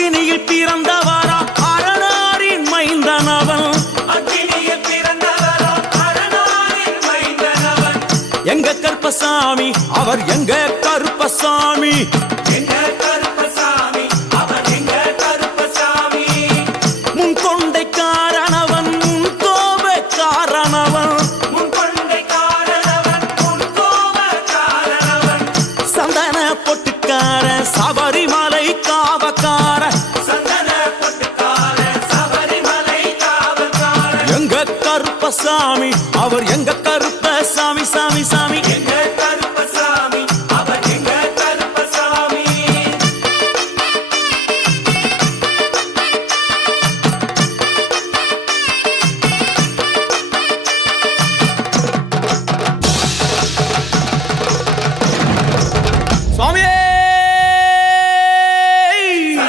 அக்கினியில் பிறந்தவரா அரணாரின் மைந்தனவன். அக்கினியில் பிறந்தவரா அரணாரின் மைந்தனவன். எங்க கருப்பசாமி அவர் எங்க கருப்பசாமி. எங்க கருப்பசாமி அவர் எங்க கருப்பசாமி. முன்கொண்டை காரணவன் முன்கோப காரணவன். முன்கொண்டை காரணவன் முன்கோப காரணவன். சந்தன பொட்டுக்கார சபரிமலை காவக்கார. சந்தன பொட்டுக்கார சபரிமலை காவல்கார. எங்க கருப்பசாமி அவர் எங்க கருப்பசாமி சாமி சாமி.